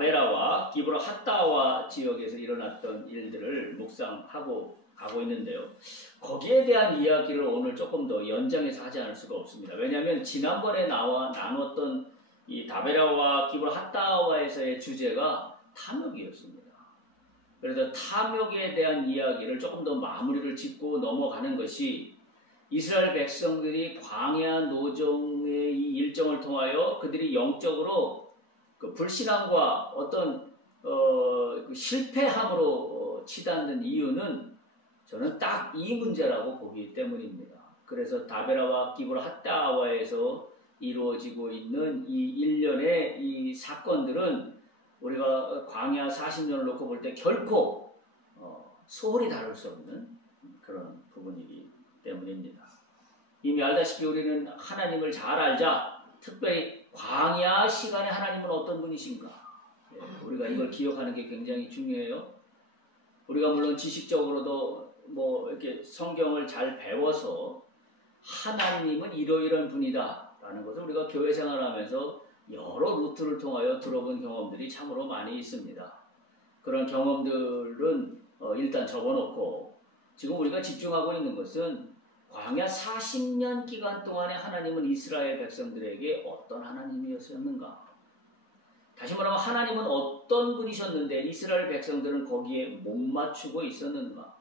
다베라와 기브라 핫다와 지역에서 일어났던 일들을 묵상하고 가고 있는데요. 거기에 대한 이야기를 오늘 조금 더 연장해서 하지 않을 수가 없습니다. 왜냐하면 지난번에 나눴던 이 다베라와 기브라 핫다와에서의 주제가 탐욕이었습니다. 그래서 탐욕에 대한 이야기를 조금 더 마무리를 짓고 넘어가는 것이 이스라엘 백성들이 광야 노정의 이 일정을 통하여 그들이 영적으로 그 불신앙과 어떤 그 실패함으로 치닫는 이유는 저는 딱 이 문제라고 보기 때문입니다. 그래서 다베라와 기브라 핫다와에서 이루어지고 있는 이 일련의 이 사건들은 우리가 광야 40년을 놓고 볼 때 결코 소홀히 다룰 수 없는 그런 부분이기 때문입니다. 이미 알다시피 우리는 하나님을 잘 알자, 특별히 광야 시간에 하나님은 어떤 분이신가, 우리가 이걸 기억하는 게 굉장히 중요해요. 우리가 물론 지식적으로도 뭐 이렇게 성경을 잘 배워서 하나님은 이러이러한 분이다 라는 것을 우리가 교회 생활하면서 여러 루트를 통하여 들어본 경험들이 참으로 많이 있습니다. 그런 경험들은 일단 접어놓고 지금 우리가 집중하고 있는 것은 광야 40년 기간 동안에 하나님은 이스라엘 백성들에게 어떤 하나님이었는가? 다시 말하면 하나님은 어떤 분이셨는데 이스라엘 백성들은 거기에 못 맞추고 있었는가?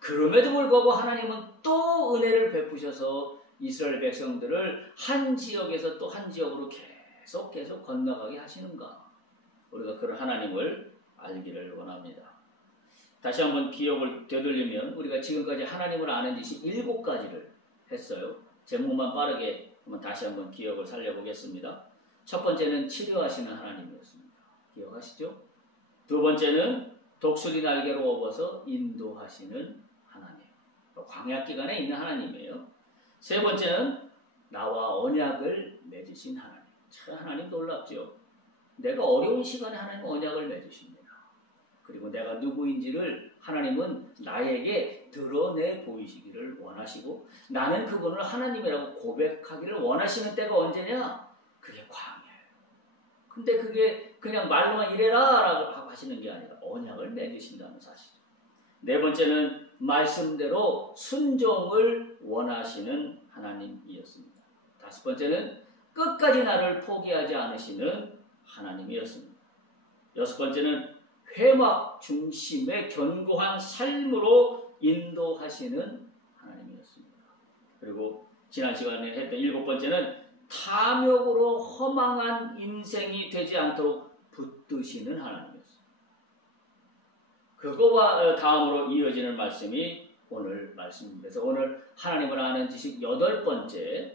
그럼에도 불구하고 하나님은 또 은혜를 베푸셔서 이스라엘 백성들을 한 지역에서 또 한 지역으로 계속 건너가게 하시는가? 우리가 그런 하나님을 알기를 원합니다. 다시 한번 기억을 되돌리면 우리가 지금까지 하나님을 아는 짓이 7가지를 했어요. 제목만 빠르게 다시 한번 기억을 살려보겠습니다. 첫 번째는 치료하시는 하나님이었습니다. 기억하시죠? 두 번째는 독수리 날개로 업어서 인도하시는 하나님. 광야 기간에 있는 하나님이에요. 세 번째는 나와 언약을 맺으신 하나님. 참 하나님 놀랍죠? 내가 어려운 시간에 하나님 언약을 맺으십니다. 그리고 내가 누구인지를 하나님은 나에게 드러내 보이시기를 원하시고 나는 그분을 하나님이라고 고백하기를 원하시는 때가 언제냐? 그게 광야예요. 근데 그게 그냥 말로만 이래라 라고 하시는 게 아니라 언약을 맺으신다는 사실이죠. 네 번째는 말씀대로 순종을 원하시는 하나님이었습니다. 다섯 번째는 끝까지 나를 포기하지 않으시는 하나님이었습니다. 여섯 번째는 회막 중심의 견고한 삶으로 인도하시는 하나님이었습니다. 그리고 지난 시간에 했던 일곱 번째는 탐욕으로 허망한 인생이 되지 않도록 붙드시는 하나님이었습니다. 그거와 다음으로 이어지는 말씀이 오늘 말씀입니다. 그래서 오늘 하나님을 아는 지식 8번째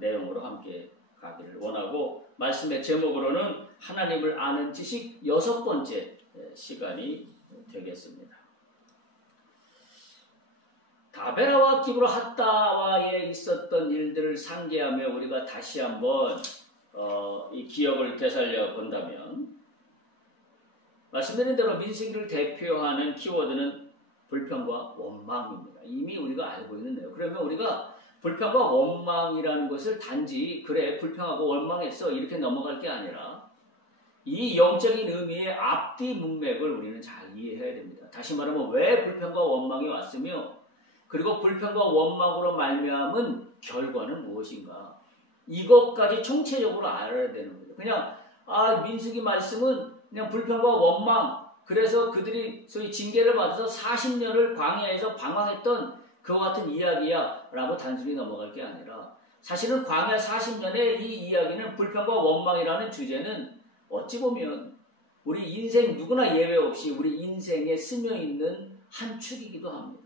내용으로 함께 가기를 원하고 말씀의 제목으로는 하나님을 아는 지식 6번째 시간이 되겠습니다. 다베라와 기브라 핫다와에 있었던 일들을 상기하며 우리가 다시 한번 이 기억을 되살려 본다면 말씀드린 대로 민수기를 대표하는 키워드는 불평과 원망입니다. 이미 우리가 알고 있는 내용. 그러면 우리가 불평과 원망이라는 것을 단지 그래 불평하고 원망했어 이렇게 넘어갈 게 아니라 이 영적인 의미의 앞뒤 문맥을 우리는 잘 이해해야 됩니다. 다시 말하면 왜 불평과 원망이 왔으며 그리고 불평과 원망으로 말미암은 결과는 무엇인가? 이것까지 총체적으로 알아야 되는 거예요. 그냥 민수기 말씀은 그냥 불평과 원망 그래서 그들이 소위 징계를 받아서 40년을 광야에서 방황했던 그와 같은 이야기야 라고 단순히 넘어갈 게 아니라 사실은 광야 40년의 이 이야기는 불평과 원망이라는 주제는 어찌 보면 우리 인생 누구나 예외 없이 우리 인생에 스며있는 한 축이기도 합니다.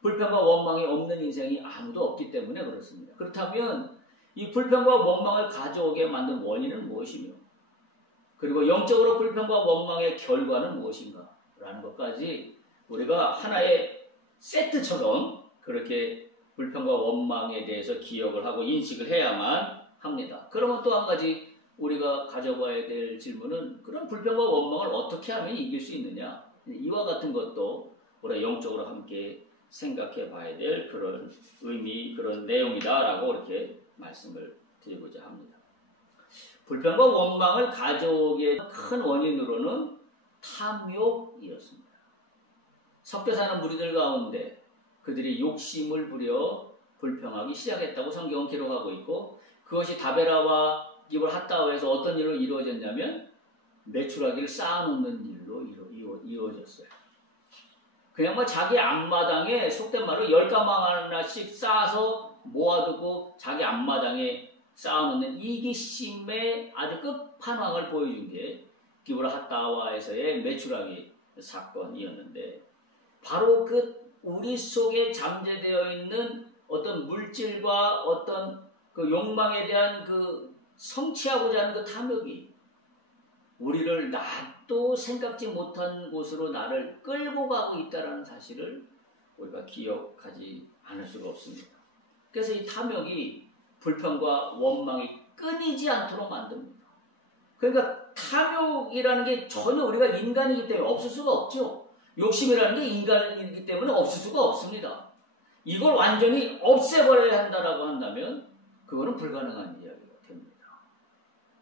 불평과 원망이 없는 인생이 아무도 없기 때문에 그렇습니다. 그렇다면 이 불평과 원망을 가져오게 만든 원인은 무엇이며 그리고 영적으로 불평과 원망의 결과는 무엇인가 라는 것까지 우리가 하나의 세트처럼 그렇게 불평과 원망에 대해서 기억을 하고 인식을 해야만 합니다. 그러면 또 한 가지 우리가 가져봐야 될 질문은 그런 불평과 원망을 어떻게 하면 이길 수 있느냐? 이와 같은 것도 우리가 영적으로 함께 생각해 봐야 될 그런 의미, 그런 내용이다라고 이렇게 말씀을 드리고자 합니다. 불평과 원망을 가져오게 큰 원인으로는 탐욕이었습니다. 섞여 사는 무리들 가운데 그들이 욕심을 부려 불평하기 시작했다고 성경은 기록하고 있고, 그것이 다베라와 기브라핫다와에서 어떤 일로 이루어졌냐면 메추라기를 쌓아놓는 일로 이루어졌어요. 그냥 뭐 자기 앞마당에 속된 말로 10가망 하나씩 쌓아서 모아두고 자기 앞마당에 쌓아놓는 이기심의 아주 끝판왕을 보여준 게 기브라핫다와에서의 메추라기 사건이었는데, 바로 그 우리 속에 잠재되어 있는 어떤 물질과 어떤 그 욕망에 대한 그 성취하고자 하는 그 탐욕이 우리를 나도 생각지 못한 곳으로 나를 끌고 가고 있다는 사실을 우리가 기억하지 않을 수가 없습니다. 그래서 이 탐욕이 불평과 원망이 끊이지 않도록 만듭니다. 그러니까 탐욕이라는 게 전혀 우리가 인간이기 때문에 없을 수가 없죠. 욕심이라는 게 인간이기 때문에 없을 수가 없습니다. 이걸 완전히 없애버려야 한다라고 한다면 그거는 불가능한 이야기가 됩니다.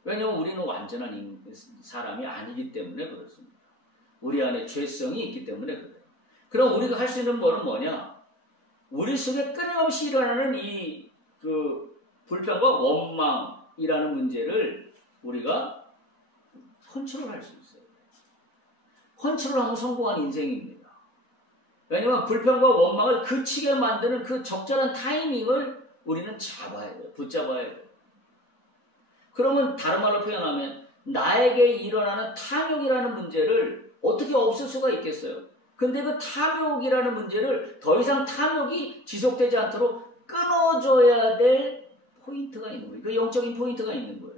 왜냐하면 우리는 완전한 사람이 아니기 때문에 그렇습니다. 우리 안에 죄성이 있기 때문에 그래요. 그럼 우리가 할 수 있는 뭐는 뭐냐? 우리 속에 끊임없이 일어나는 이 그 불평과 원망이라는 문제를 우리가 컨트롤할 수 있어요. 컨트롤하면 성공한 인생입니다. 왜냐하면 불평과 원망을 그치게 만드는 그 적절한 타이밍을 우리는 잡아야 돼요. 붙잡아야 돼요. 그러면 다른 말로 표현하면 나에게 일어나는 탐욕이라는 문제를 어떻게 없앨 수가 있겠어요? 근데 그 탐욕이라는 문제를 더 이상 탐욕이 지속되지 않도록 끊어줘야 될 포인트가 있는 거예요. 그 영적인 포인트가 있는 거예요.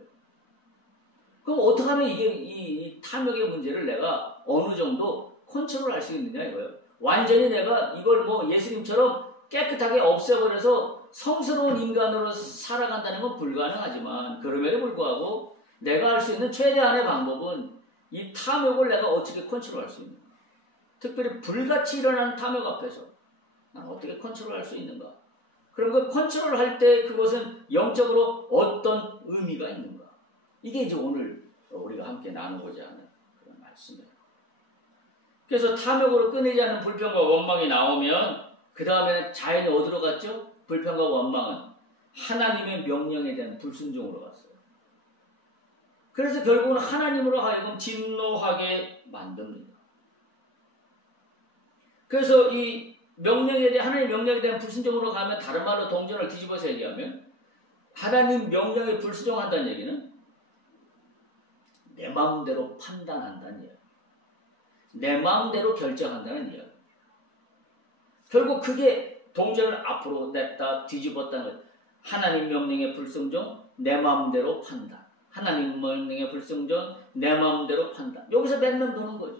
그럼 어떻게 하면 이게 이 탐욕의 문제를 내가 어느 정도 컨트롤할 수 있느냐 이거예요. 완전히 내가 이걸 뭐 예수님처럼 깨끗하게 없애버려서 성스러운 인간으로 살아간다는 건 불가능하지만, 그럼에도 불구하고 내가 할 수 있는 최대한의 방법은 이 탐욕을 내가 어떻게 컨트롤할 수 있는가. 특별히 불같이 일어나는 탐욕 앞에서 난 어떻게 컨트롤할 수 있는가. 그럼 그 컨트롤할 때 그것은 영적으로 어떤 의미가 있는가. 이게 이제 오늘 우리가 함께 나누고자 하는 그런 말씀이에요. 그래서 탐욕으로 끊이지 않는 불평과 원망이 나오면 그 다음에 자연이 어디로 갔죠? 불평과 원망은 하나님의 명령에 대한 불순종으로 갔어요. 그래서 결국은 하나님으로 하여금 진노하게 만듭니다. 그래서 이 명령에 대한, 하나님의 명령에 대한 불순종으로 가면, 다른 말로 동전을 뒤집어서 얘기하면 하나님 명령에 불순종한다는 얘기는 내 마음대로 판단한다는 이야기, 내 마음대로 결정한다는 이야기. 결국 그게 동전을 앞으로 냈다 뒤집었다는 거예요. 하나님 명령의 불순종, 내 마음대로 판단. 하나님 명령의 불순종, 내 마음대로 판단. 여기서 맨날 도는 거죠.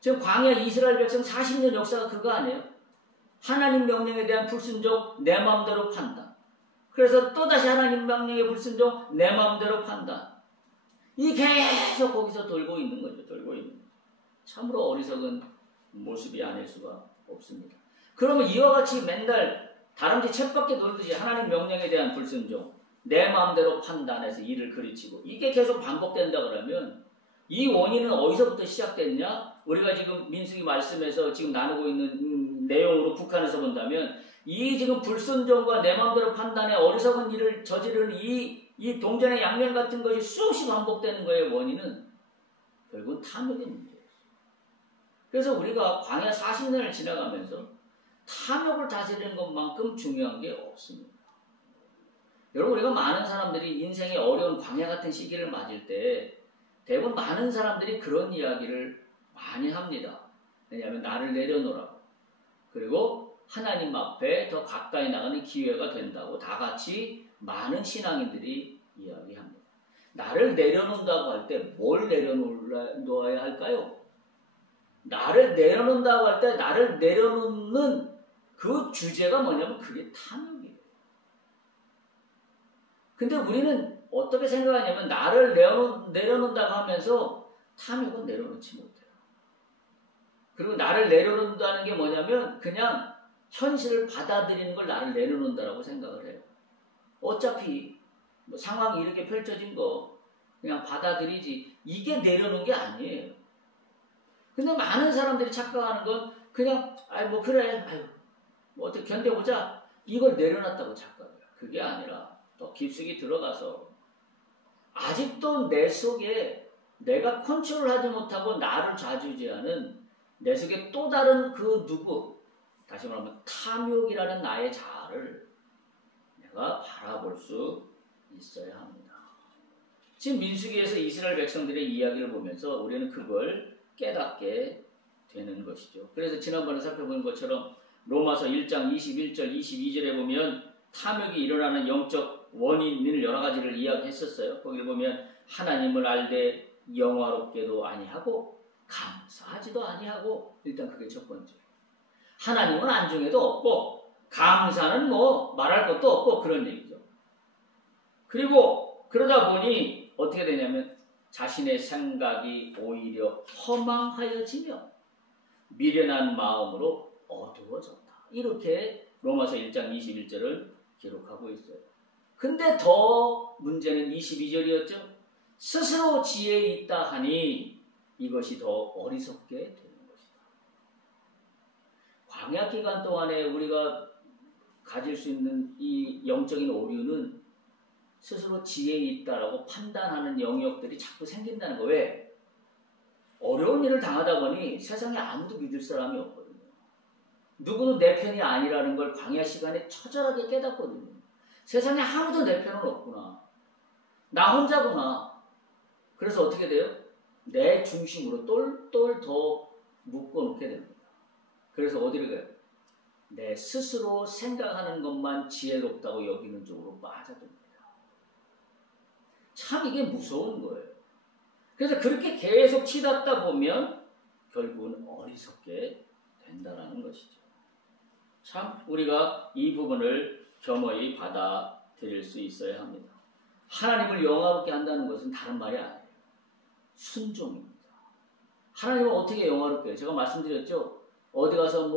지금 광야 이스라엘 백성 40년 역사가 그거 아니에요? 하나님 명령에 대한 불순종, 내 마음대로 판단. 그래서 또다시 하나님 명령의 불순종, 내 마음대로 판단. 이 계속 거기서 돌고 있는 거죠. 돌고 있는 거죠. 참으로 어리석은 모습이 아닐 수가 없습니다. 그러면 이와 같이 맨날 다람쥐 쳇바퀴 돌듯이 하나님 명령에 대한 불순종, 내 마음대로 판단해서 일을 그르치고 이게 계속 반복된다 그러면 이 원인은 어디서부터 시작됐냐? 우리가 지금 민수기 말씀에서 지금 나누고 있는 내용으로 국한해서 본다면 이 지금 불순종과 내 마음대로 판단에 어리석은 일을 저지르는 이 동전의 양면 같은 것이 수없이 반복되는 거의 원인은 결국은 탐욕의 문제예요. 그래서 우리가 광야 40년을 지나가면서 탐욕을 다스리는 것만큼 중요한 게 없습니다. 여러분, 우리가 많은 사람들이 인생의 어려운 광야 같은 시기를 맞을 때 대부분 많은 사람들이 그런 이야기를 많이 합니다. 왜냐하면 나를 내려놓으라고. 그리고 하나님 앞에 더 가까이 나가는 기회가 된다고 다 같이 많은 신앙인들이 이야기합니다. 나를 내려놓는다고 할 때 뭘 내려놓아야 할까요? 나를 내려놓는다고 할 때 나를 내려놓는 그 주제가 뭐냐면 그게 탐욕이에요. 근데 우리는 어떻게 생각하냐면 나를 내려놓는다고 하면서 탐욕은 내려놓지 못해요. 그리고 나를 내려놓는다는 게 뭐냐면 그냥 현실을 받아들이는 걸 나를 내려놓는다라고 생각을 해요. 어차피 뭐 상황이 이렇게 펼쳐진 거 그냥 받아들이지. 이게 내려놓은 게 아니에요. 근데 많은 사람들이 착각하는 건 그냥 뭐 그래, 아유 뭐 어떻게 견뎌보자, 이걸 내려놨다고 착각해요. 그게 아니라 더 깊숙이 들어가서 아직도 내 속에 내가 컨트롤하지 못하고 나를 좌지우지하는 내 속에 또 다른 그 누구, 다시 말하면 탐욕이라는 나의 자아를 내가 바라볼 수 있어야 합니다. 지금 민수기에서 이스라엘 백성들의 이야기를 보면서 우리는 그걸 깨닫게 되는 것이죠. 그래서 지난번에 살펴본 것처럼 로마서 1장 21절 22절에 보면 탐욕이 일어나는 영적 원인을 여러 가지를 이야기했었어요. 거기를 보면 하나님을 알되 영화롭게도 아니하고 감사하지도 아니하고, 일단 그게 첫 번째. 하나님은 안중에도 없고 감사는 뭐 말할 것도 없고 그런 얘기죠. 그리고 그러다 보니 어떻게 되냐면 자신의 생각이 오히려 허망하여지며 미련한 마음으로 어두워졌다. 이렇게 로마서 1장 21절을 기록하고 있어요. 근데 더 문제는 22절이었죠. 스스로 지혜에 있다 하니 이것이 더 어리석게 되는 것이다. 광야 기간 동안에 우리가 가질 수 있는 이 영적인 오류는 스스로 지혜에 있다라고 판단하는 영역들이 자꾸 생긴다는 거. 왜? 어려운 일을 당하다 보니 세상에 아무도 믿을 사람이 없거든요. 누구는 내 편이 아니라는 걸 광야 시간에 처절하게 깨닫거든요. 세상에 아무도 내 편은 없구나. 나 혼자구나. 그래서 어떻게 돼요? 내 중심으로 똘똘 더 묶어놓게 됩니다. 그래서 어디를 가요? 내 스스로 생각하는 것만 지혜롭다고 여기는 쪽으로 빠져듭니다. 참 이게 무서운 거예요. 그래서 그렇게 계속 치닫다 보면 결국은 어리석게 된다는 것이죠. 참 우리가 이 부분을 겸허히 받아들일 수 있어야 합니다. 하나님을 영화롭게 한다는 것은 다른 말이 아니에요. 순종입니다. 하나님은 어떻게 영화롭게 해요? 제가 말씀드렸죠. 어디 가서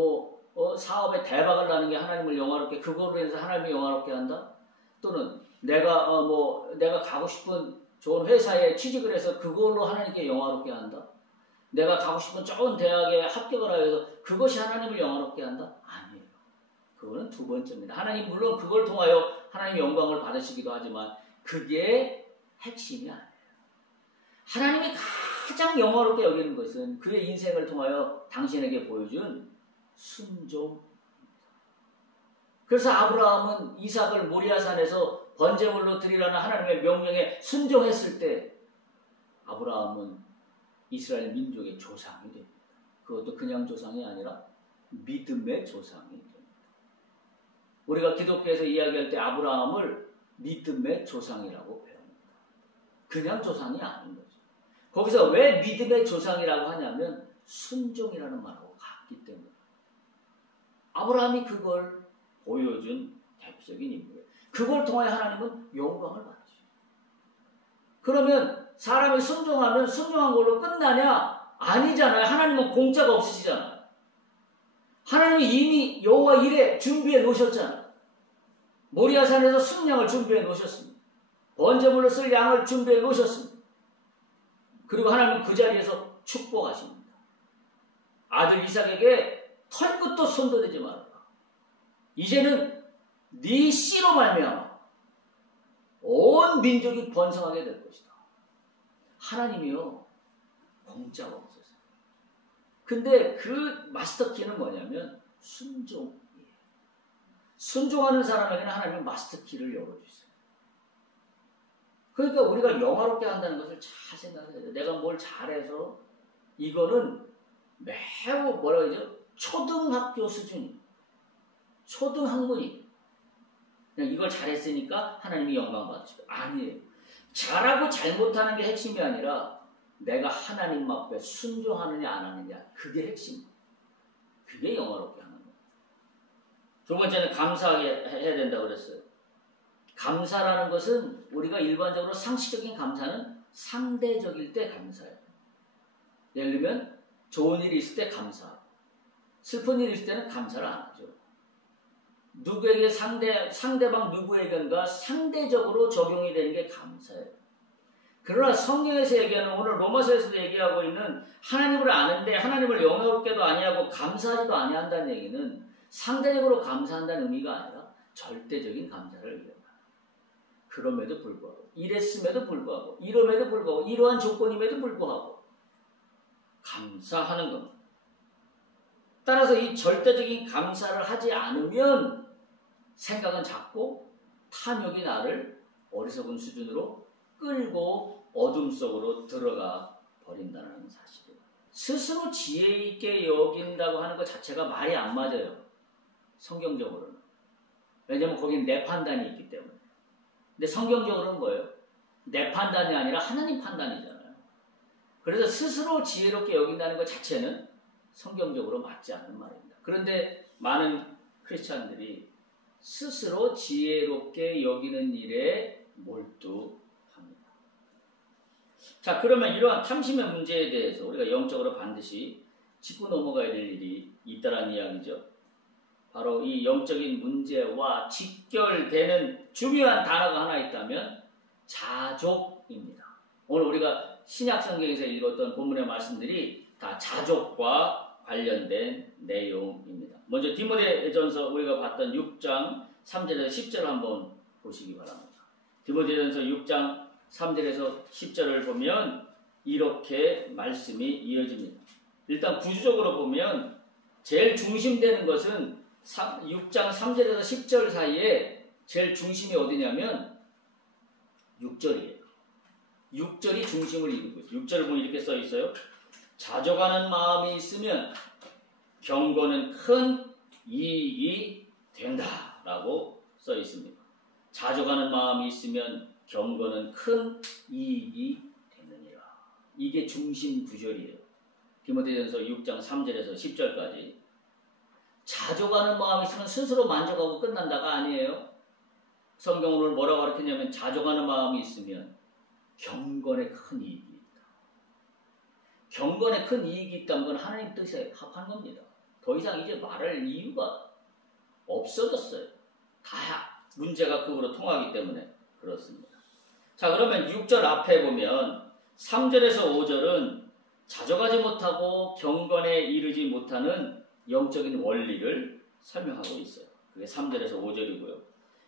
사업에 대박을 나는 게 하나님을 영화롭게, 그걸로 인해서 하나님을 영화롭게 한다? 또는 내가 가고 싶은 좋은 회사에 취직을 해서 그걸로 하나님께 영화롭게 한다? 내가 가고 싶은 좋은 대학에 합격을 하여서 그것이 하나님을 영화롭게 한다? 아니에요. 그거는 두 번째입니다. 하나님 물론 그걸 통하여 하나님의 영광을 받으시기도 하지만 그게 핵심이 아니에요. 하나님이 가장 영화롭게 여기는 것은 그의 인생을 통하여 당신에게 보여준 순종입니다. 그래서 아브라함은 이삭을 모리아산에서 번제물로 드리라는 하나님의 명령에 순종했을 때 아브라함은 이스라엘 민족의 조상이 됩니다. 그것도 그냥 조상이 아니라 믿음의 조상이 됩니다. 우리가 기독교에서 이야기할 때 아브라함을 믿음의 조상이라고 배웁니다. 그냥 조상이 아닌 거죠. 거기서 왜 믿음의 조상이라고 하냐면 순종이라는 말하고 같기 때문에. 아브라함이 그걸 보여준 대표적인 인물이에요. 그걸 통해 하나님은 영광을 받으시죠. 그러면 사람이 순종하면 순종한 걸로 끝나냐? 아니잖아요. 하나님은 공짜가 없으시잖아요. 하나님이 이미 여호와 일에 준비해 놓으셨잖아요. 모리아산에서 순양을 준비해 놓으셨습니다. 번제물로 쓸 양을 준비해 놓으셨습니다. 그리고 하나님은 그 자리에서 축복하십니다. 아들 이삭에게 털끝도 손도 대지 말아라. 이제는 네 씨로 말미암아 온 민족이 번성하게 될 것이다. 하나님이요 공짜가 없었어요. 근데 그 마스터키는 뭐냐면 순종이에요. 순종하는 사람에게는 하나님은 마스터키를 열어주세요. 그러니까 우리가 영화롭게 한다는 것을 잘 생각해야 돼요. 내가 뭘 잘해서 이거는 매우 뭐라 그러죠? 초등학교 수준이, 초등학문이 그냥 이걸 잘했으니까 하나님이 영광 받으시고, 아니에요. 잘하고 잘못하는 게 핵심이 아니라 내가 하나님 앞에 순종하느냐 안 하느냐, 그게 핵심. 그게 영화롭게 하는 거예요. 두 번째는 감사하게 해야 된다고 그랬어요. 감사라는 것은 우리가 일반적으로 상식적인 감사는 상대적일 때 감사해요. 예를 들면 좋은 일이 있을 때 감사하고 슬픈 일이 있을 때는 감사를 안 하죠. 누구에게 상대방 누구에게인가 상대적으로 적용이 되는 게 감사예요. 그러나 성경에서 얘기하는 오늘 로마서에서도 얘기하고 있는 하나님을 아는데 하나님을 영화롭게도 아니하고 감사하지도 아니한다는 얘기는 상대적으로 감사한다는 의미가 아니라 절대적인 감사를 의미합니다. 그럼에도 불구하고 이랬음에도 불구하고 이럼에도 불구하고 이러한 조건임에도 불구하고 감사하는 겁니다. 따라서 이 절대적인 감사를 하지 않으면 생각은 작고 탐욕이 나를 어리석은 수준으로 끌고 어둠 속으로 들어가 버린다는 사실이에요. 스스로 지혜 있게 여긴다고 하는 것 자체가 말이 안 맞아요. 성경적으로는. 왜냐하면 거긴 내 판단이 있기 때문에. 근데 성경적으로는 뭐예요? 내 판단이 아니라 하나님 판단이잖아요. 그래서 스스로 지혜롭게 여긴다는 것 자체는 성경적으로 맞지 않는 말입니다. 그런데 많은 크리스찬들이 스스로 지혜롭게 여기는 일에 몰두합니다. 자, 그러면 이러한 탐심의 문제에 대해서 우리가 영적으로 반드시 짚고 넘어가야 될 일이 있다는 이야기죠. 바로 이 영적인 문제와 직결되는 중요한 단어가 하나 있다면 자족입니다. 오늘 우리가 신약 성경에서 읽었던 본문의 말씀들이 다 자족과 관련된 내용입니다. 먼저 디모데전서 우리가 봤던 6장 3절에서 10절을 한번 보시기 바랍니다. 디모데전서 6장 3절에서 10절을 보면 이렇게 말씀이 이어집니다. 일단 구조적으로 보면 제일 중심되는 것은 6장 3절에서 10절 사이에 제일 중심이 어디냐면 6절이에요. 6절이 중심을 이루고 있어요. 6절을 보면 이렇게 써 있어요. 자족하는 마음이 있으면 경고는 큰 이익이 된다라고 써 있습니다. 자족하는 마음이 있으면 경고는 큰 이익이 되느니라. 이게 중심 구절이에요. 디모데전서 6장 3절에서 10절까지. 자족하는 마음이 있으면 스스로 만족하고 끝난다가 아니에요. 성경은 오늘 뭐라고 가르쳤냐면 자족하는 마음이 있으면 경건에 큰 이익이 있다. 경건에 큰 이익이 있다는 건 하나님 뜻에 합한 겁니다. 더 이상 이제 말할 이유가 없어졌어요. 다 문제가 그거로 통하기 때문에 그렇습니다. 자, 그러면 6절 앞에 보면 3절에서 5절은 자족하지 못하고 경건에 이르지 못하는 영적인 원리를 설명하고 있어요. 그게 3절에서 5절이고요.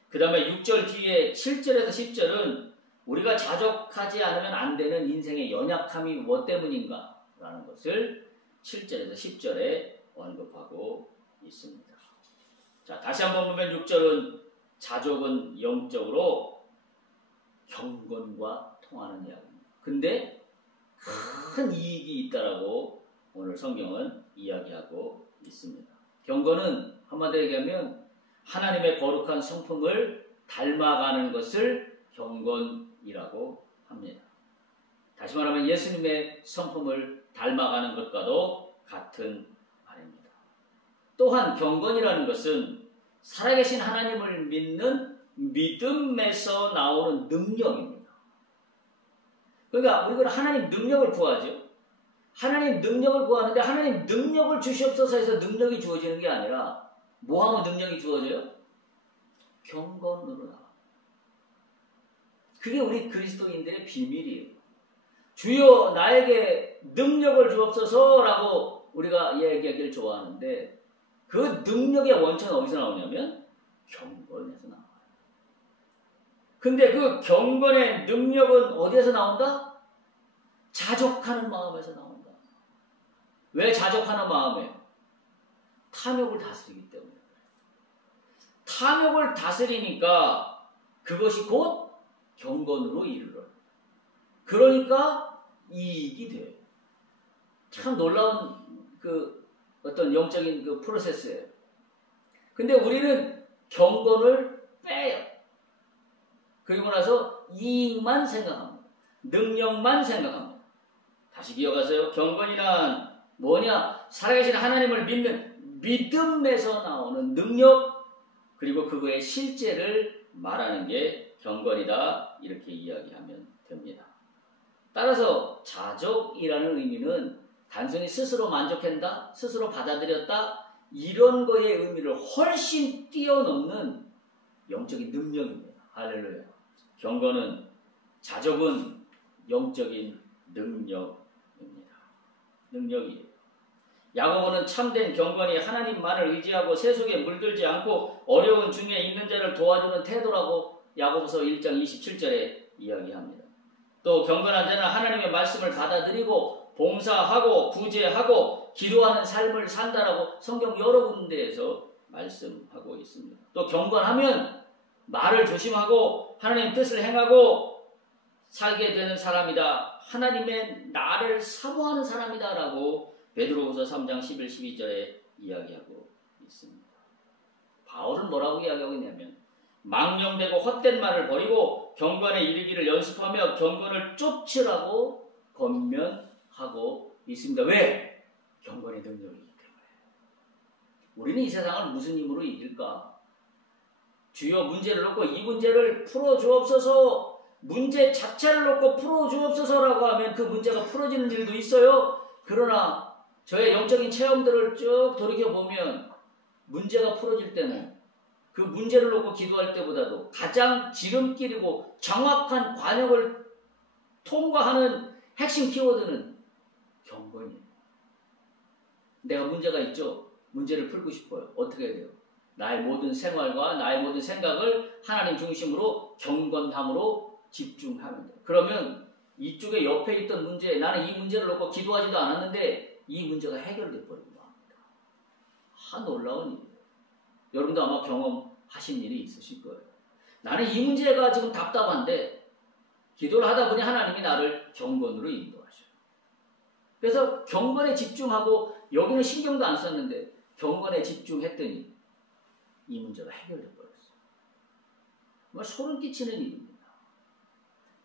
그 다음에 6절 뒤에 7절에서 10절은 우리가 자족하지 않으면 안 되는 인생의 연약함이 무엇 때문인가 라는 것을 7절에서 10절에 언급하고 있습니다. 자, 다시 한번 보면 6절은 자족은 영적으로 경건과 통하는 이야기입니다. 근데 큰 이익이 있다라고 오늘 성경은 이야기하고 있습니다. 경건은 한마디로 얘기하면 하나님의 거룩한 성품을 닮아가는 것을 경건이라고 합니다. 다시 말하면 예수님의 성품을 닮아가는 것과도 같은 말입니다. 또한 경건이라는 것은 살아계신 하나님을 믿는 믿음에서 나오는 능력입니다. 그러니까 우리가 하나님 능력을 구하죠. 하나님 능력을 구하는데 하나님 능력을 주시옵소서 해서 능력이 주어지는 게 아니라 뭐 하면 능력이 주어져요? 경건으로 나와. 그게 우리 그리스도인들의 비밀이에요. 주여 나에게 능력을 주옵소서라고 우리가 얘기하기를 좋아하는데 그 능력의 원천은 어디서 나오냐면 경건에서 나와요. 근데 그 경건의 능력은 어디에서 나온다? 자족하는 마음에서 나온다. 왜 자족하는 마음에? 탐욕을 다스리기 때문에. 탐욕을 다스리니까 그것이 곧 경건으로 이르러. 그러니까 이익이 돼요. 참 놀라운 그 어떤 영적인 그 프로세스예요. 근데 우리는 경건을 빼요. 그리고 나서 이익만 생각합니다. 능력만 생각합니다. 다시 기억하세요. 경건이란 뭐냐? 살아계신 하나님을 믿는 믿음에서 나오는 능력, 그리고 그거의 실제를 말하는 게 경건이다. 이렇게 이야기하면 됩니다. 따라서 자족이라는 의미는 단순히 스스로 만족한다, 스스로 받아들였다, 이런 거의 의미를 훨씬 뛰어넘는 영적인 능력입니다. 할렐루야. 경건은, 자족은 영적인 능력입니다. 능력이에요. 야고보는 참된 경건이 하나님만을 의지하고 세속에 물들지 않고 어려운 중에 있는 자를 도와주는 태도라고 야고보서 1장 27절에 이야기합니다. 또 경건한 자는 하나님의 말씀을 받아들이고 봉사하고 구제하고 기도하는 삶을 산다라고 성경 여러 군데에서 말씀하고 있습니다. 또 경건하면 말을 조심하고 하나님 뜻을 행하고 살게 되는 사람이다. 하나님의 나를 사모하는 사람이다 라고 베드로후서 3장 11, 12절에 이야기하고 있습니다. 바울은 뭐라고 이야기하고 있냐면 망령되고 헛된 말을 버리고 경건에 이르기를 연습하며 경건을 쫓으라고 권면하고 있습니다. 왜? 경건의 능력이기 때문에. 우리는 이 세상을 무슨 힘으로 이길까? 주여 문제를 놓고 이 문제를 풀어주옵소서, 문제 자체를 놓고 풀어주옵소서라고 하면 그 문제가 풀어지는 일도 있어요. 그러나 저의 영적인 체험들을 쭉 돌이켜보면 문제가 풀어질 때는 그 문제를 놓고 기도할 때보다도 가장 지름길이고 정확한 관역을 통과하는 핵심 키워드는 경건이에요. 내가 문제가 있죠. 문제를 풀고 싶어요. 어떻게 해야 돼요? 나의 모든 생활과 나의 모든 생각을 하나님 중심으로 경건함으로 집중하면 돼요. 그러면 이쪽에 옆에 있던 문제, 나는 이 문제를 놓고 기도하지도 않았는데 이 문제가 해결돼 버리고 맙니다. 놀라운 일이에요. 여러분도 아마 경험하신 일이 있으실 거예요. 나는 이 문제가 지금 답답한데 기도를 하다 보니 하나님이 나를 경건으로 인도하셔요. 그래서 경건에 집중하고 여기는 신경도 안 썼는데 경건에 집중했더니 이 문제가 해결돼 버렸어요. 정말 소름 끼치는 일입니다.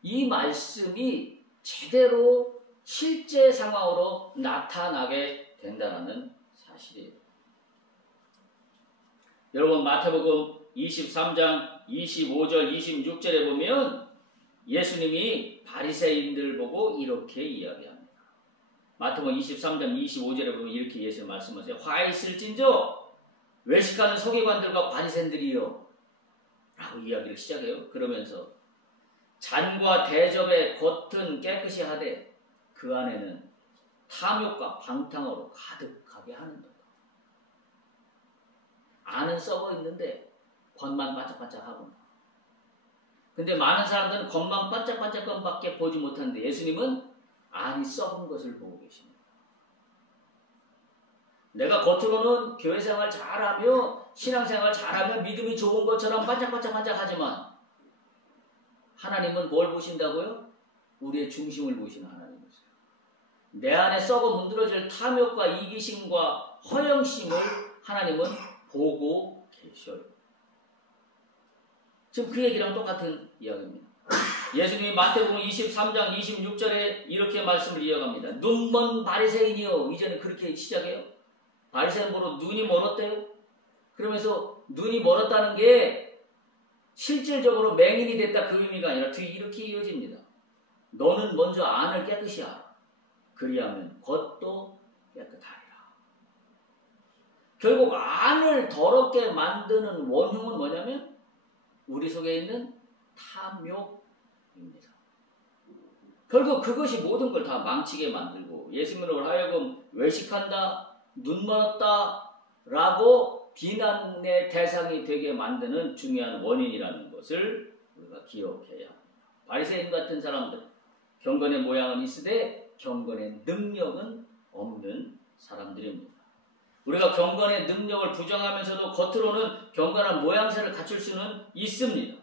이 말씀이 제대로 실제 상황으로 나타나게 된다는 사실이에요. 여러분 마태복음 23장 25절 26절에 보면 예수님이 바리새인들 보고 이렇게 이야기합니다. 마태복음 23장 25절에 보면 이렇게 예수님 말씀하세요. 화 있을진저 외식하는 서기관들과 바리새인들이요 라고 이야기를 시작해요. 그러면서 잔과 대접의 겉은 깨끗이 하되 그 안에는 탐욕과 방탕으로 가득하게 하는다. 안은 썩어 있는데 겉만 반짝반짝하고. 근데 많은 사람들은 겉만 반짝반짝한 것밖에 보지 못하는데 예수님은 안이 썩은 것을 보고 계십니다. 내가 겉으로는 교회생활 잘하며 신앙생활 잘하며 믿음이 좋은 것처럼 반짝반짝하지만 하나님은 뭘 보신다고요? 우리의 중심을 보시는 하나님이세요. 내 안에 썩어 문드러질 탐욕과 이기심과 허영심을 하나님은 보고 계셔요. 지금 그 얘기랑 똑같은 이야기입니다. 예수님이 마태복음 23장 26절에 이렇게 말씀을 이어갑니다. 눈먼 바리새인이요. 이제는 그렇게 시작해요. 바리새인 보러 눈이 멀었대요. 그러면서 눈이 멀었다는 게 실질적으로 맹인이 됐다 그 의미가 아니라 뒤 이렇게 이어집니다. 너는 먼저 안을 깨끗이 하라. 그리하면 겉도 깨끗하리라. 결국 안을 더럽게 만드는 원흉은 뭐냐면 우리 속에 있는 탐욕입니다. 결국 그것이 모든 걸 다 망치게 만들고 예수님으로 하여금 외식한다, 눈멀었다 라고 비난의 대상이 되게 만드는 중요한 원인이라는 것을 우리가 기억해야 합니다. 바리새인 같은 사람들, 경건의 모양은 있으되 경건의 능력은 없는 사람들입니다. 우리가 경건의 능력을 부정하면서도 겉으로는 경건한 모양새를 갖출 수는 있습니다.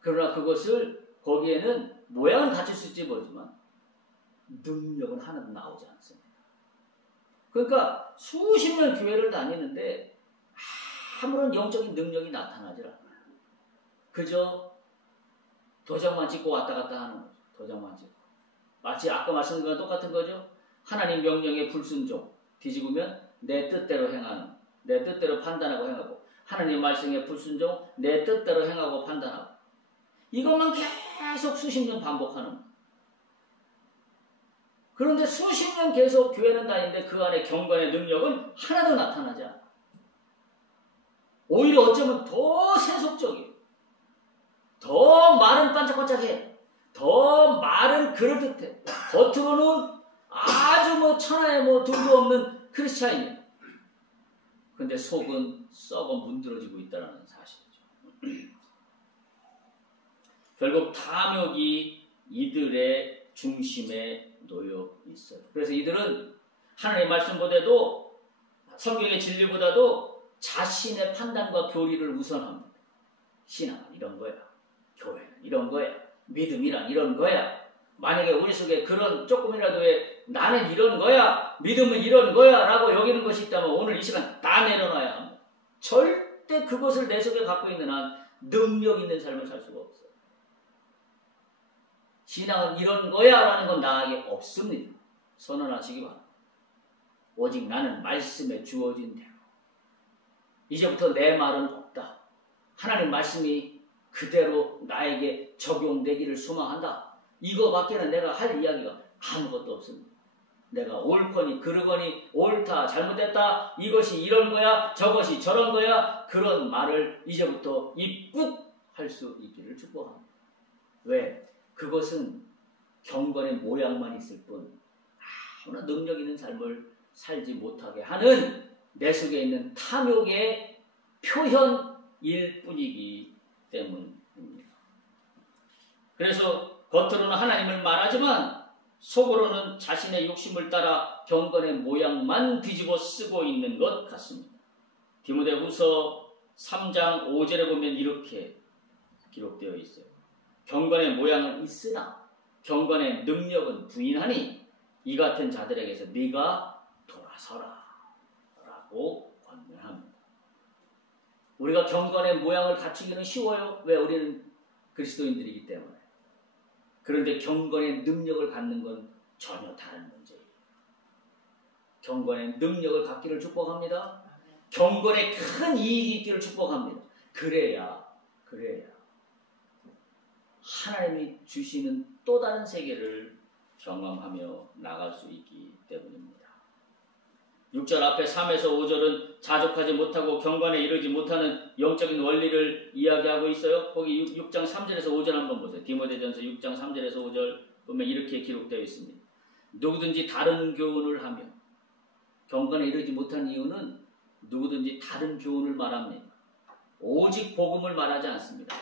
그러나 그것을 거기에는 모양은 갖출 수 있지 모르지만 능력은 하나도 나오지 않습니다. 그러니까 수십 년 교회를 다니는데 아무런 영적인 능력이 나타나질 않아요. 그저 도장만 찍고 왔다 갔다 하는 거죠. 도장만 찍고. 마치 아까 말씀드린 거랑 똑같은 거죠. 하나님 명령에 불순종, 뒤집으면 내 뜻대로 행하는, 내 뜻대로 판단하고 행하고, 하나님 말씀에 불순종, 내 뜻대로 행하고 판단하고, 이것만 계속 수십 년 반복하는 거예요. 그런데 수십 년 계속 교회는 다니는데 그 안에 경건의 능력은 하나도 나타나지 않아요. 오히려 어쩌면 더 세속적이에요. 더 말은 반짝반짝해. 더 말은 그럴듯해. 겉으로는 아주 뭐 천하에 뭐 둘도 없는 크리스찬이에요. 근데 속은 썩어 문드러지고 있다는 사실이죠. 결국 탐욕이 이들의 중심에 놓여 있어요. 그래서 이들은 하나님의 말씀보다도 성경의 진리보다도 자신의 판단과 교리를 우선합니다. 신앙은 이런 거야. 교회는 이런 거야. 믿음이란 이런 거야. 만약에 우리 속에 그런 조금이라도의 나는 이런 거야. 믿음은 이런 거야. 라고 여기는 것이 있다면 오늘 이 시간 다 내려놔야 합니다. 절대 그것을 내 속에 갖고 있는 한 능력 있는 삶을 살 수가 없어요. 신앙은 이런 거야. 라는 건 나에게 없습니다. 선언하시기 바랍니다. 오직 나는 말씀에 주어진 대로. 이제부터 내 말은 없다. 하나님 말씀이 그대로 나에게 적용되기를 소망한다. 이거밖에는 내가 할 이야기가 아무것도 없습니다. 내가 옳거니 그르거니 옳다 잘못됐다 이것이 이런 거야 저것이 저런 거야 그런 말을 이제부터 입국 할 수 있기를 축복합니다. 왜? 그것은 경건의 모양만 있을 뿐 아무나 능력 있는 삶을 살지 못하게 하는 내 속에 있는 탐욕의 표현일 뿐이기 때문입니다. 그래서 겉으로는 하나님을 말하지만 속으로는 자신의 욕심을 따라 경건의 모양만 뒤집어 쓰고 있는 것 같습니다. 디모데후서 3장 5절에 보면 이렇게 기록되어 있어요. 경건의 모양은 있으나 경건의 능력은 부인하니 이 같은 자들에게서 네가 돌아서라 라고 권면합니다. 우리가 경건의 모양을 갖추기는 쉬워요. 왜? 우리는 그리스도인들이기 때문에. 그런데 경건의 능력을 갖는 건 전혀 다른 문제예요. 경건의 능력을 갖기를 축복합니다. 경건에 큰 이익이 있기를 축복합니다. 그래야 하나님이 주시는 또 다른 세계를 경험하며 나갈 수 있기 때문입니다. 6절 앞에 3에서 5절은 자족하지 못하고 경건에 이르지 못하는 영적인 원리를 이야기하고 있어요. 거기 6장 3절에서 5절 한번 보세요. 디모데전서 6장 3절에서 5절 보면 이렇게 기록되어 있습니다. 누구든지 다른 교훈을 하며 경건에 이르지 못한 이유는 누구든지 다른 교훈을 말합니다. 오직 복음을 말하지 않습니다.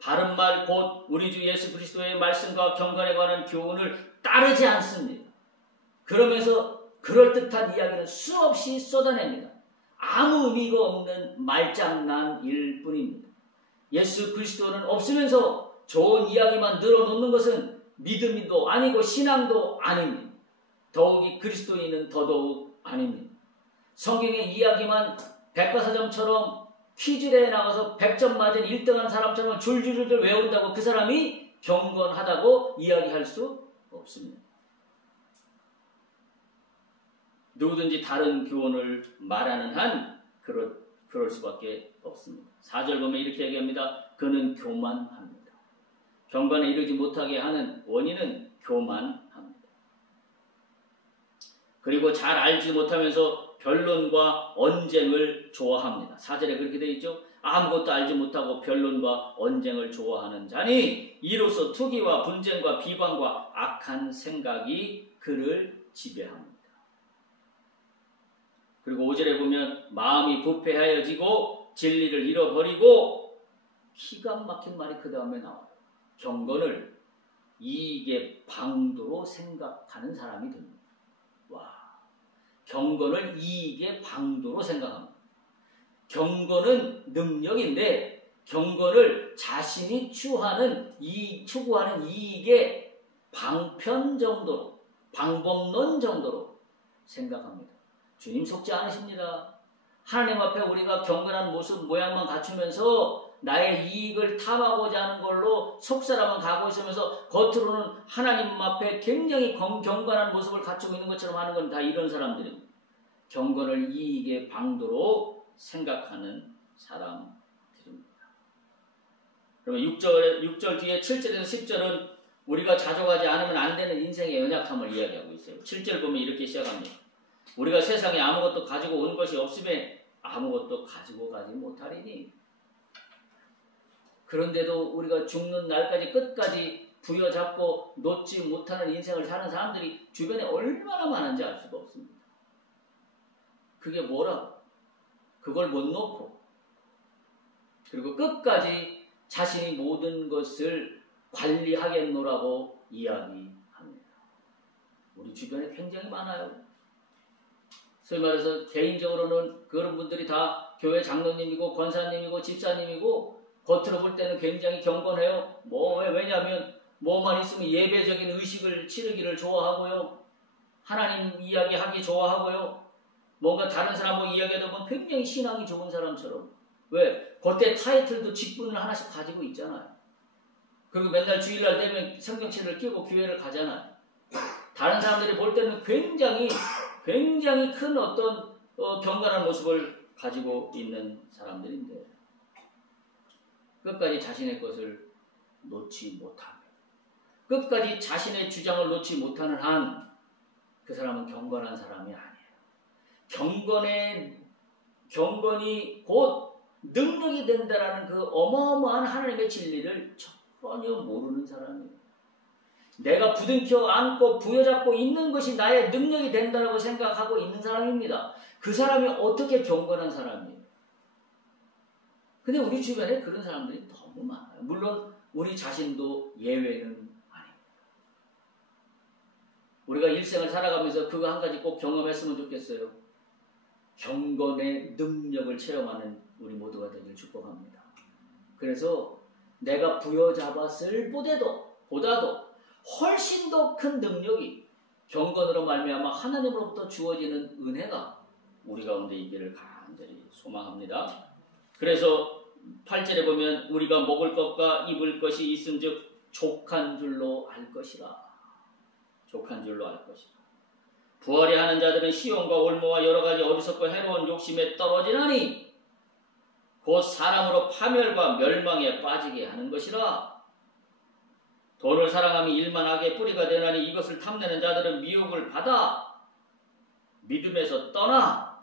바른 말 곧 우리 주 예수 그리스도의 말씀과 경건에 관한 교훈을 따르지 않습니다. 그러면서 그럴듯한 이야기는 수없이 쏟아냅니다. 아무 의미가 없는 말장난일 뿐입니다. 예수 그리스도는 없으면서 좋은 이야기만 늘어놓는 것은 믿음도 아니고 신앙도 아닙니다. 더욱이 그리스도인은 더더욱 아닙니다. 성경의 이야기만 백과사전처럼 퀴즈대에 나가서 100점 맞은 1등한 사람처럼 줄줄줄 외운다고 그 사람이 경건하다고 이야기할 수 없습니다. 누구든지 다른 교훈을 말하는 한 그럴 수밖에 없습니다. 4절 보면 이렇게 얘기합니다. 그는 교만합니다. 경건에 이르지 못하게 하는 원인은 교만합니다. 그리고 잘 알지 못하면서 변론과 언쟁을 좋아합니다. 4절에 그렇게 되어 있죠. 아무것도 알지 못하고 변론과 언쟁을 좋아하는 자니 이로써 투기와 분쟁과 비방과 악한 생각이 그를 지배합니다. 그리고 5절에 보면 마음이 부패하여지고 진리를 잃어버리고 기가 막힌 말이 그 다음에 나와요. 경건을 이익의 방도로 생각하는 사람이 됩니다. 와, 경건을 이익의 방도로 생각합니다. 경건은 능력인데 경건을 자신이 추구하는 이익의 방편 정도로, 방법론 정도로 생각합니다. 주님 속지 않으십니다. 하나님 앞에 우리가 경건한 모습, 모양만 갖추면서 나의 이익을 탐하고자 하는 걸로 속사람은 가고 있으면서 겉으로는 하나님 앞에 굉장히 경건한 모습을 갖추고 있는 것처럼 하는 건 다 이런 사람들입니다. 경건을 이익의 방도로 생각하는 사람들입니다. 그러면 6절 뒤에 7절에서 10절은 우리가 자족하지 않으면 안 되는 인생의 연약함을 이야기하고 있어요. 7절 보면 이렇게 시작합니다. 우리가 세상에 아무것도 가지고 온 것이 없음에 아무것도 가지고 가지 못하리니 그런데도 우리가 죽는 날까지 끝까지 부여잡고 놓지 못하는 인생을 사는 사람들이 주변에 얼마나 많은지 알 수가 없습니다. 그게 뭐라고? 그걸 못 놓고 그리고 끝까지 자신이 모든 것을 관리하겠노라고 이야기합니다. 우리 주변에 굉장히 많아요. 소위 말해서 개인적으로는 그런 분들이 다 교회 장로님이고 권사님이고 집사님이고 겉으로 볼 때는 굉장히 경건해요. 왜냐하면 뭐만 있으면 예배적인 의식을 치르기를 좋아하고요. 하나님 이야기하기 좋아하고요. 뭔가 다른 사람하고 이야기하다 보면 굉장히 신앙이 좋은 사람처럼. 왜? 겉에 타이틀도 직분을 하나씩 가지고 있잖아요. 그리고 맨날 주일날 되면 성경책을 끼고 교회를 가잖아요. 다른 사람들이 볼 때는 굉장히 큰 어떤 경건한 모습을 가지고 있는 사람들인데 끝까지 자신의 것을 놓지 못하며 끝까지 자신의 주장을 놓지 못하는 한 그 사람은 경건한 사람이 아니에요. 경건이 곧 능력이 된다라는 그 어마어마한 하나님의 진리를 전혀 모르는 사람이에요. 내가 부둥켜 안고 부여잡고 있는 것이 나의 능력이 된다고 생각하고 있는 사람입니다. 그 사람이 어떻게 경건한 사람이에요? 근데 우리 주변에 그런 사람들이 너무 많아요. 물론 우리 자신도 예외는 우리가 일생을 살아가면서 그거 한 가지 꼭 경험했으면 좋겠어요. 경건의 능력을 체험하는 우리 모두가 되길 축복합니다. 그래서 내가 부여잡았을 보다도 훨씬 더 큰 능력이 경건으로 말미암아 하나님으로부터 주어지는 은혜가 우리 가운데 있기를 간절히 소망합니다. 그래서 8절에 보면 우리가 먹을 것과 입을 것이 있은즉 족한 줄로 알 것이라. 족한 줄로 알 것이라. 부활이 하는 자들은 시온과 올모와 여러 가지 어리석고 해로운 욕심에 떨어지나니 곧 사람으로 파멸과 멸망에 빠지게 하는 것이라. 돈을 사랑함이 일만 악의 뿌리가 되나니 이것을 탐내는 자들은 미혹을 받아 믿음에서 떠나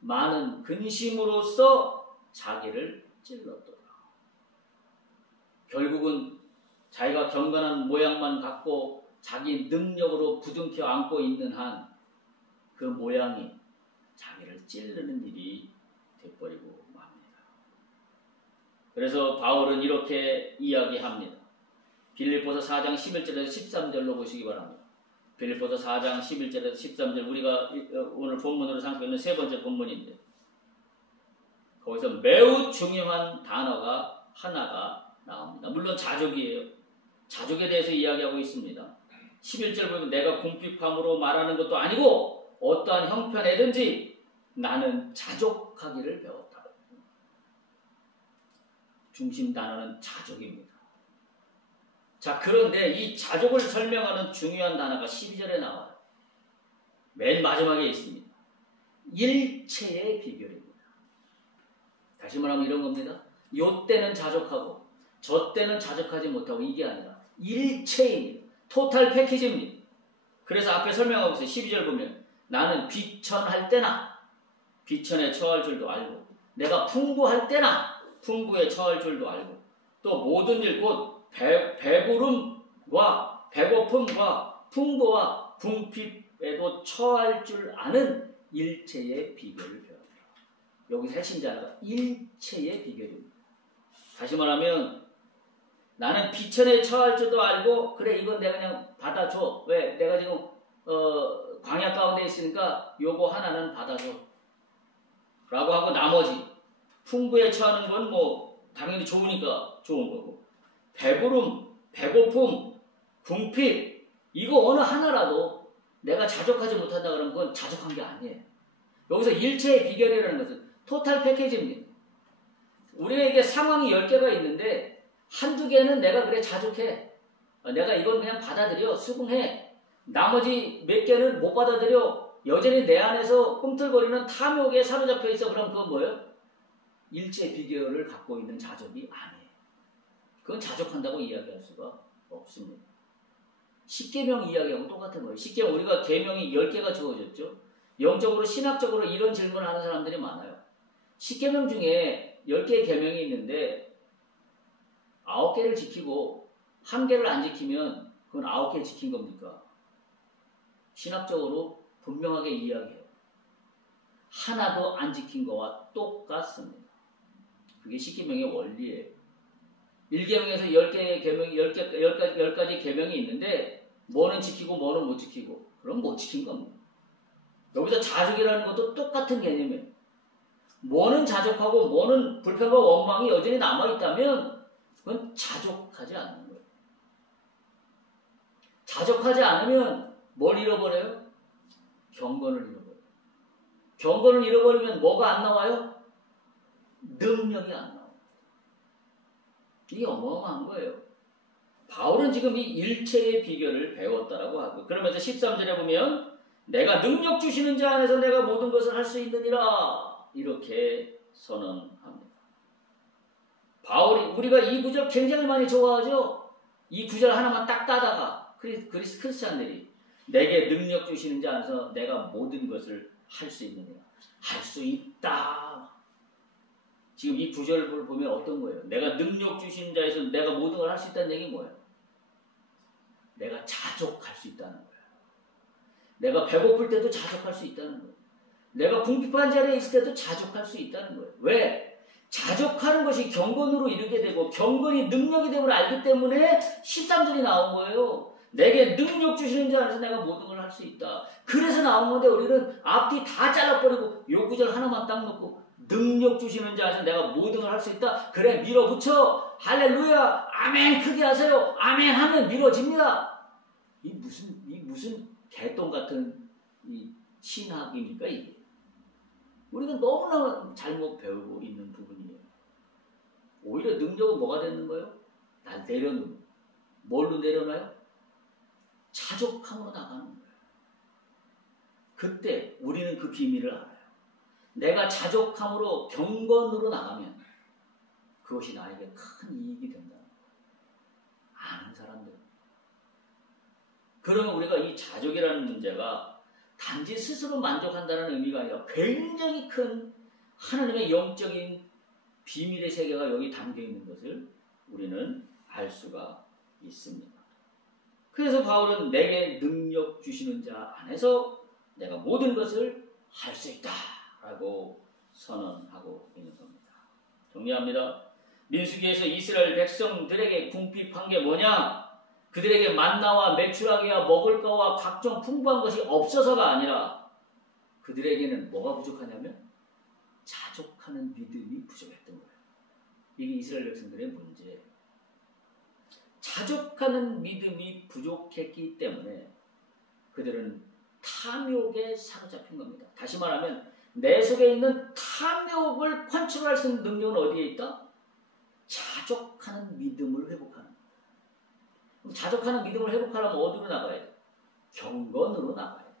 많은 근심으로써 자기를 찔렀더라. 결국은 자기가 경건한 모양만 갖고 자기 능력으로 부둥켜 안고 있는 한 그 모양이 자기를 찌르는 일이 돼버리고 맙니다. 그래서 바울은 이렇게 이야기합니다. 빌립보서 4장 11절에서 13절로 보시기 바랍니다. 빌립보서 4장 11절에서 13절 우리가 오늘 본문으로 삼고 있는 세 번째 본문인데 거기서 매우 중요한 단어가 하나가 나옵니다. 물론 자족이에요. 자족에 대해서 이야기하고 있습니다. 11절 보면 내가 궁핍함으로 말하는 것도 아니고 어떠한 형편에든지 나는 자족하기를 배웠다. 중심 단어는 자족입니다. 자, 그런데 이 자족을 설명하는 중요한 단어가 12절에 나와요. 맨 마지막에 있습니다. 일체의 비결입니다. 다시 말하면 이런 겁니다. 요 때는 자족하고 저 때는 자족하지 못하고 이게 아니라 일체입니다. 토탈 패키지입니다. 그래서 앞에 설명하고 있어요. 12절 보면 나는 비천할 때나 비천에 처할 줄도 알고 내가 풍부할 때나 풍부에 처할 줄도 알고 또 모든 일 곧 배부름과 배고픔과 풍부와 궁핍에도 처할 줄 아는 일체의 비결을 배웠다. 여기서 핵심 단어가 일체의 비결입니다. 다시 말하면 나는 비천에 처할 줄도 알고 그래 이건 내가 그냥 받아줘. 왜? 내가 지금 광야 가운데 있으니까 요거 하나는 받아줘 라고 하고 나머지 풍부에 처하는 건 뭐 당연히 좋으니까 좋은 거고 배부름, 배고픔, 궁핍 이거 어느 하나라도 내가 자족하지 못한다 그러면 그건 자족한 게 아니에요. 여기서 일체의 비결이라는 것은 토탈 패키지입니다. 우리에게 상황이 10개가 있는데 한두 개는 내가 그래 자족해. 내가 이건 그냥 받아들여 수긍해. 나머지 몇 개는 못 받아들여. 여전히 내 안에서 꿈틀거리는 탐욕에 사로잡혀 있어. 그럼 그건 뭐예요? 일체 비결을 갖고 있는 자족이 아니에요. 그건 자족한다고 이야기할 수가 없습니다. 십계명 이야기하고 똑같은 거예요. 십계명 우리가 계명이 10개가 주어졌죠. 영적으로 신학적으로 이런 질문을 하는 사람들이 많아요. 십계명 중에 10개의 계명이 있는데 9개를 지키고 한 개를 안 지키면 그건 9개 지킨 겁니까? 신학적으로 분명하게 이야기해요. 하나도 안 지킨 거와 똑같습니다. 그게 십계명의 원리예요. 1계명에서 10개의 계명, 10가지 계명이 있는데 뭐는 지키고 뭐는 못 지키고 그럼 못 지킨 겁니다. 여기서 자족이라는 것도 똑같은 개념이에요. 뭐는 자족하고 뭐는 불평과 원망이 여전히 남아있다면 그건 자족하지 않는 거예요. 자족하지 않으면 뭘 잃어버려요? 경건을 잃어버려요. 경건을 잃어버리면 뭐가 안 나와요? 능력이 안 나와요. 이게 어마어마한 거예요. 바울은 지금 이 일체의 비결을 배웠다라고 하고 그러면서 13절에 보면 내가 능력 주시는 자 안에서 내가 모든 것을 할 수 있느니라 이렇게 선언합니다. 바울이 우리가 이 구절 굉장히 많이 좋아하죠. 이 구절 하나만 딱 따다가 크리스찬들이 내게 능력 주시는 자 안에서 내가 모든 것을 할 수 있느니라 할 수 있다. 지금 이 구절을 보면 어떤 거예요? 내가 능력 주시는 자에서 내가 모든 걸 할 수 있다는 얘기는 뭐예요? 내가 자족할 수 있다는 거예요. 내가 배고플 때도 자족할 수 있다는 거예요. 내가 궁핍한 자리에 있을 때도 자족할 수 있다는 거예요. 왜? 자족하는 것이 경건으로 이르게 되고 경건이 능력이 됨을 알기 때문에 13절이 나온 거예요. 내게 능력 주시는 자 안에서 내가 모든 걸 할 수 있다. 그래서 나온 건데 우리는 앞뒤 다 잘라버리고 요 구절 하나만 딱 놓고 능력 주시는 자 안에서 내가 모든 걸 할 수 있다. 그래 밀어붙여. 할렐루야. 아멘 크게 하세요. 아멘 하면 밀어집니다. 이 무슨 개똥 같은 이 신학입니까 이게. 우리가 너무나 잘못 배우고 있는 부분이에요. 오히려 능력은 뭐가 되는 거예요? 날 내려놓는. 뭘로 내려놔요? 자족함으로 나가는 거예요. 그때 우리는 그 비밀을 알아요. 내가 자족함으로 경건으로 나가면 그것이 나에게 큰 이익이 된다는 거예요. 아는 사람들은. 그러면 우리가 이 자족이라는 문제가 단지 스스로 만족한다는 의미가 아니라 굉장히 큰 하나님의 영적인 비밀의 세계가 여기 담겨 있는 것을 우리는 알 수가 있습니다. 그래서 바울은 내게 능력 주시는 자 안에서 내가 모든 것을 할 수 있다 라고 선언하고 있는 겁니다. 정리합니다. 민수기에서 이스라엘 백성들에게 궁핍한 게 뭐냐? 그들에게 만나와 메추라기와 먹을 거와 각종 풍부한 것이 없어서가 아니라 그들에게는 뭐가 부족하냐면 자족하는 믿음이 부족했던 거예요. 이게 이스라엘 백성들의 문제예요. 자족하는 믿음이 부족했기 때문에 그들은 탐욕에 사로잡힌 겁니다. 다시 말하면 내 속에 있는 탐욕을 컨트롤할 수 있는 능력은 어디에 있다? 자족하는 믿음을 회복하는 거예요. 자족하는 믿음을 회복하려면 어디로 나가야 돼? 경건으로 나가야 돼.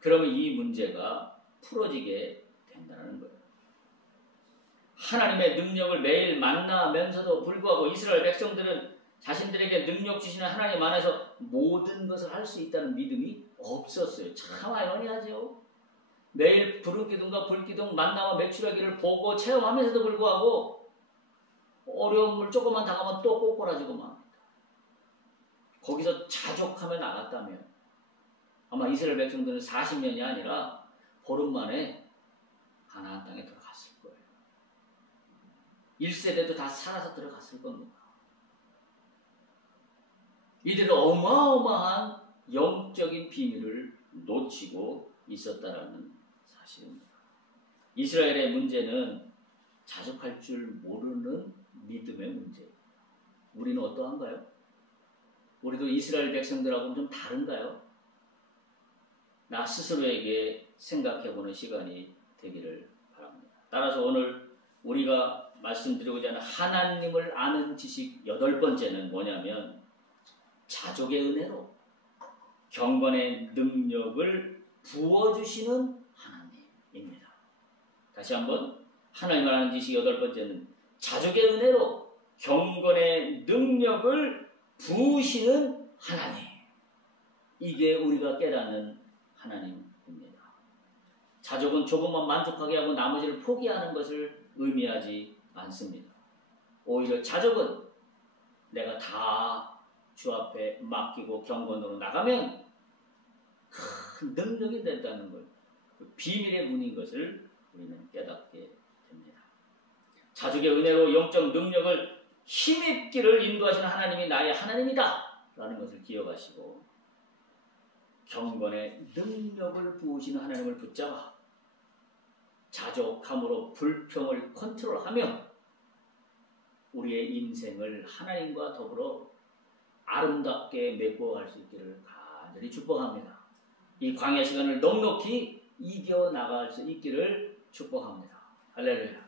그러면 이 문제가 풀어지게 된다는 거예요. 하나님의 능력을 매일 만나면서도 불구하고 이스라엘 백성들은 자신들에게 능력 주시는 하나님 안에서 모든 것을 할 수 있다는 믿음이 없었어요. 참 아이러니하죠. 매일 부른 기둥과 불기둥 만나와 메추라기를 보고 체험하면서도 불구하고 어려움을 조금만 당하면 또 꼬꾸라지고 맙니다. 거기서 자족하며 나갔다면 아마 이스라엘 백성들은 40년이 아니라 보름 만에 가나안 땅에 들어갔을 거예요. 1세대도 다 살아서 들어갔을 겁니다. 이들은 어마어마한 영적인 비밀을 놓치고 있었다라는 사실입니다. 이스라엘의 문제는 자족할 줄 모르는 믿음의 문제예요. 우리는 어떠한가요? 우리도 이스라엘 백성들하고는 좀 다른가요? 나 스스로에게 생각해보는 시간이 되기를 바랍니다. 따라서 오늘 우리가 말씀드리고자 하는 하나님을 아는 지식 8번째는 뭐냐면 자족의 은혜로 경건의 능력을 부어주시는 하나님입니다. 다시 한번 하나님을 아는 지식 8번째는 자족의 은혜로 경건의 능력을 부으시는 하나님. 이게 우리가 깨닫는 하나님입니다. 자족은 조금만 만족하게 하고 나머지를 포기하는 것을 의미하지 않습니다. 오히려 자족은 내가 다 주 앞에 맡기고 경건으로 나가면 큰 능력이 된다는 것, 그 비밀의 문인 것을 우리는 깨닫게 됩니다. 자족의 은혜로 영적 능력을 힘입기를 인도하시는 하나님이 나의 하나님이다 라는 것을 기억하시고 경건의 능력을 부으시는 하나님을 붙잡아 자족함으로 불평을 컨트롤하며 우리의 인생을 하나님과 더불어 아름답게 메꿔갈 수 있기를 간절히 축복합니다. 이 광야 시간을 넉넉히 이겨나갈 수 있기를 축복합니다. 할렐루야.